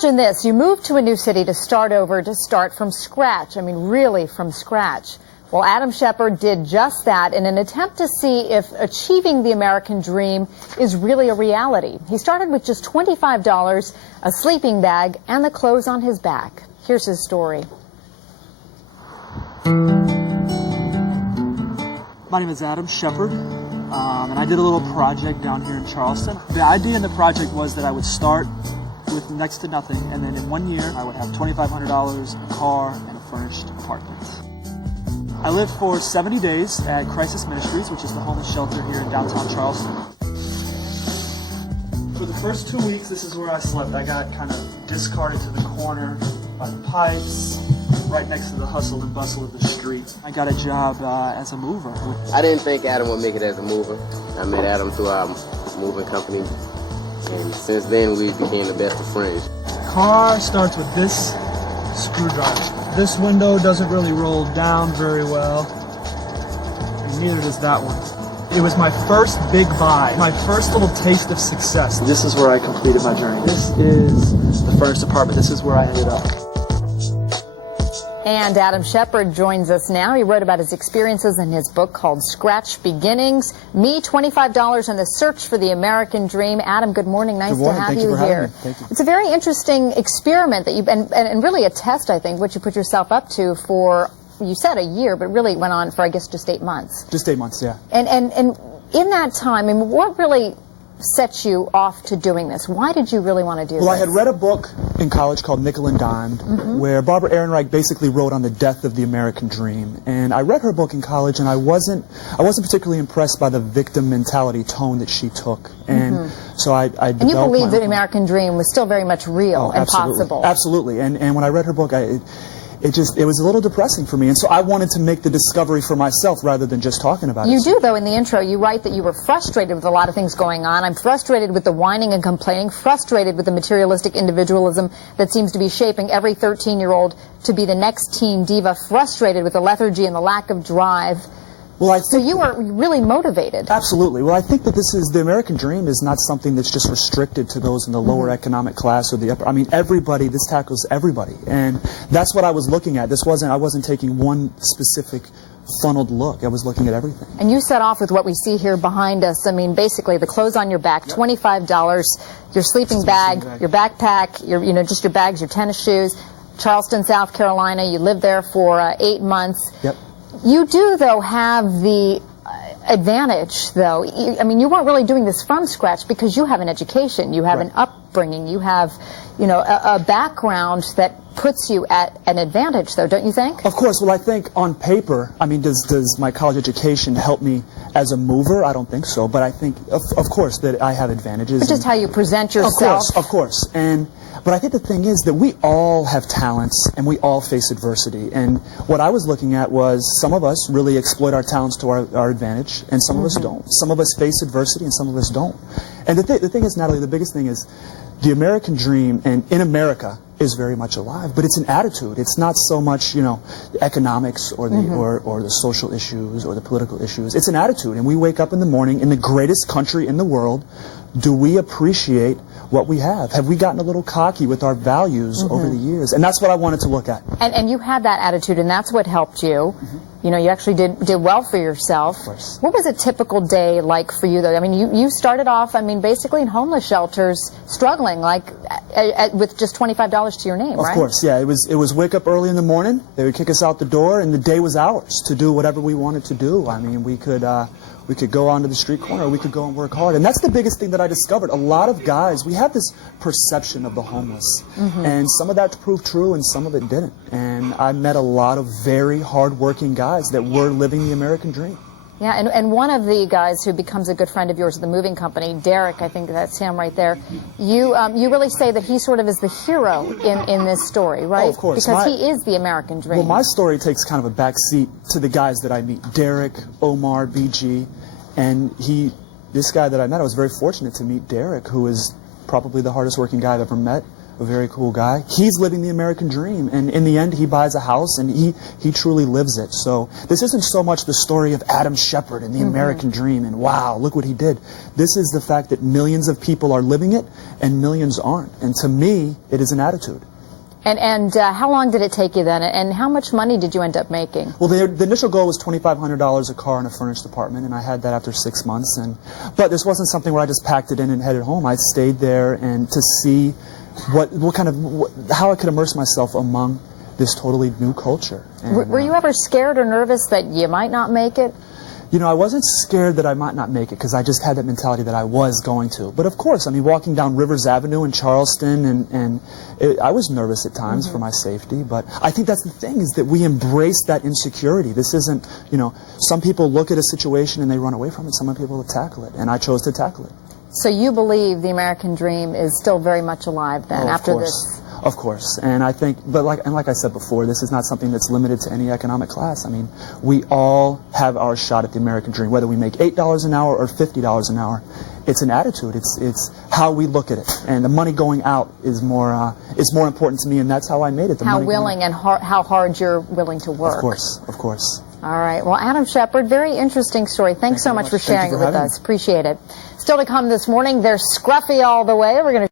Imagine this, you move to a new city to start over, to start from scratch. I mean, really from scratch. Well, Adam Shepard did just that in an attempt to see if achieving the American dream is really a reality. He started with just $25, a sleeping bag, and the clothes on his back. Here's his story. My name is Adam Shepard, and I did a little project down here in Charleston. The idea in the project was that I would start with next to nothing, and then in 1 year I would have $2,500, a car, and a furnished apartment. I lived for 70 days at Crisis Ministries, which is the homeless shelter here in downtown Charleston. For the first 2 weeks, this is where I slept. I got kind of discarded to the corner by the pipes, right next to the hustle and bustle of the street. I got a job as a mover. I didn't think Adam would make it as a mover. I met Adam through our moving company, and since then we became the best of friends. Car starts with this screwdriver. This window doesn't really roll down very well, and neither does that one. It was my first big buy, my first little taste of success. This is where I completed my journey. This is the furnished apartment. This is where I ended up. And Adam Shepard joins us now. He wrote about his experiences in his book called Scratch Beginnings. Me, $25 and the Search for the American Dream. Adam, good morning. Nice to have you here. Thank you. It's a very interesting experiment that you've and really a test, I think, what you put yourself up to for, you said a year, but really went on for, I guess, just 8 months. Just 8 months, yeah. And in that time, I mean, what really set you off to doing this? Why did you really want to do this? Well, I had read a book in college called Nickel and Dimed, where Barbara Ehrenreich basically wrote on the death of the American dream. And I read her book in college, and I wasn't particularly impressed by the victim mentality tone that she took. And so I developed. And you believed that the American dream was still very much real and absolutely. possible. Absolutely. And when I read her book, it was a little depressing for me, and so I wanted to make the discovery for myself rather than just talking about it. You do, though, in the intro, you write that you were frustrated with a lot of things going on. I'm frustrated with the whining and complaining, frustrated with the materialistic individualism that seems to be shaping every 13-year-old to be the next teen diva, frustrated with the lethargy and the lack of drive. Well, so you were really motivated. Absolutely. Well, I think that the American dream is not something that's just restricted to those in the lower economic class or the upper. I mean, everybody, this tackles everybody. And that's what I was looking at. I wasn't taking one specific funneled look. I was looking at everything. And you set off with what we see here behind us. I mean, basically the clothes on your back, $25, your sleeping bag, your backpack, just your bags, your tennis shoes, Charleston, South Carolina. You lived there for 8 months. Yep. You do, though, have the advantage, though. I mean, you weren't really doing this from scratch because you have an education, you have an upbringing, you have, a background that puts you at an advantage, though, don't you think? Of course. Well, I think on paper, I mean, does my college education help me as a mover? I don't think so, but I think, of course, that I have advantages. But just how you present yourself. Of course. But I think the thing is that we all have talents and we all face adversity. And what I was looking at was some of us really exploit our talents to our advantage, and some of us don't. Some of us face adversity and some of us don't. And the thing is, Natalie, the biggest thing is the American dream, and in America, is very much alive, but it's an attitude. It's not so much, the economics or the or the social issues or the political issues. It's an attitude, and we wake up in the morning in the greatest country in the world. Do we appreciate what we have? Have we gotten a little cocky with our values over the years? And that's what I wanted to look at. And you had that attitude, and that's what helped you. You actually did well for yourself. Of course. What was a typical day like for you, though? I mean, you started off, basically in homeless shelters, struggling, with just $25 to your name, right? Of course, yeah. It was wake up early in the morning. They would kick us out the door, and the day was ours to do whatever we wanted to do. I mean, we could go onto the street corner, or we could go and work hard. And that's the biggest thing that I discovered. A lot of guys, we have this perception of the homeless. And some of that proved true and some of it didn't. And I met a lot of very hard-working guys that were living the American dream. Yeah, and one of the guys who becomes a good friend of yours at the moving company, Derek, I think that's him right there, you really say that he sort of is the hero in this story, right? Oh, of course. Because he is the American dream. Well, my story takes kind of a back seat to the guys that I meet. Derek, Omar, BG, and this guy that I met, I was very fortunate to meet Derek, who is probably the hardest working guy I've ever met. a very cool guy. He's living the American dream, and in the end, he buys a house, and he truly lives it. So this isn't so much the story of Adam Shepard and the American dream, and wow, look what he did. This is the fact that millions of people are living it, and millions aren't. And to me, it is an attitude. And how long did it take you then, and how much money did you end up making? Well, the initial goal was $2,500 a car in a furnished apartment, and I had that after 6 months. But this wasn't something where I just packed it in and headed home. I stayed there and to see how I could immerse myself among this totally new culture. And, were you ever scared or nervous that you might not make it? You know, I wasn't scared that I might not make it because I just had that mentality that I was going to. But of course, I mean, walking down Rivers Avenue in Charleston, I was nervous at times for my safety. But I think that's the thing, is that we embrace that insecurity. This isn't, you know, some people look at a situation and they run away from it. Some people will tackle it, and I chose to tackle it. So you believe the American dream is still very much alive then after this? Of course, and I think, like I said before, this is not something that's limited to any economic class. I mean, we all have our shot at the American dream, whether we make $8 an hour or $50 an hour. It's an attitude. It's how we look at it, and the money going out is more important to me, and that's how I made it. How willing and how hard you're willing to work. Of course, of course. All right. Well, Adam Shepard, very interesting story. Thanks so much for sharing it with us. Appreciate it. Still to come this morning, they're scruffy all the way. We're going to